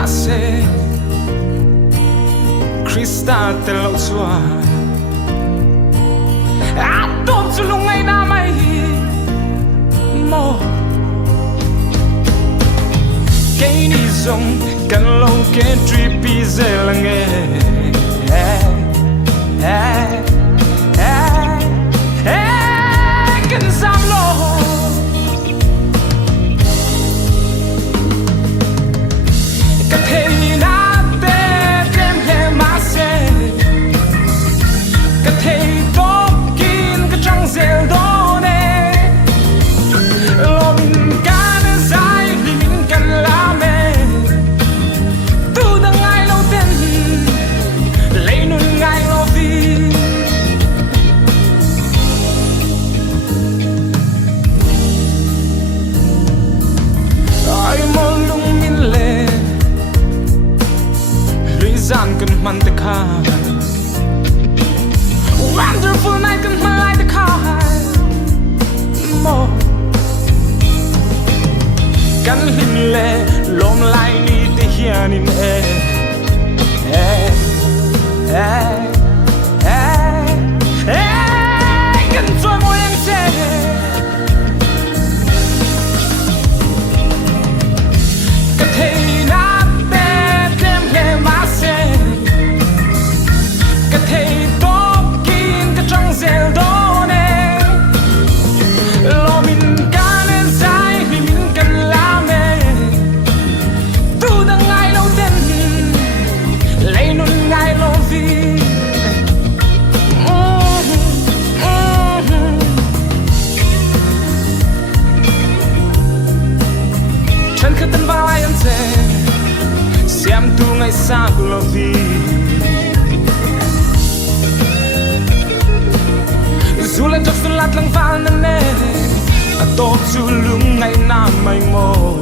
mà sẽ Krista te lo chua a tom chu lung ngai na mai mo cái ni zong kan lo ke tripi zelange kan sam lo cái thế na te kem he ma se cái thế to kin cái trăng zel do ne lo min kan sai li min kan la me tu da ngai lo ten lấy nun ngai lo vi ai mo lung min le gian cần man the car wonderful night can man like the car mo kan hin le lom lai ni te hian in kan choi mo yang se ka thei na zel do ne lo min kan sai mi min kan la me tu da ngai lo den lấy nun ngai lo vi chân khát tân vai anh sẽ xem tu ngày xa của lo vi dù lên trong xuân lát lăng vàng nè nè tô chu lung ngày nam mây mô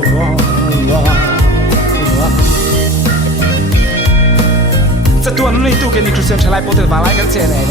sẽ tuần lui tu cái này Christian trở lại bộ thật vào lại cái chuyện này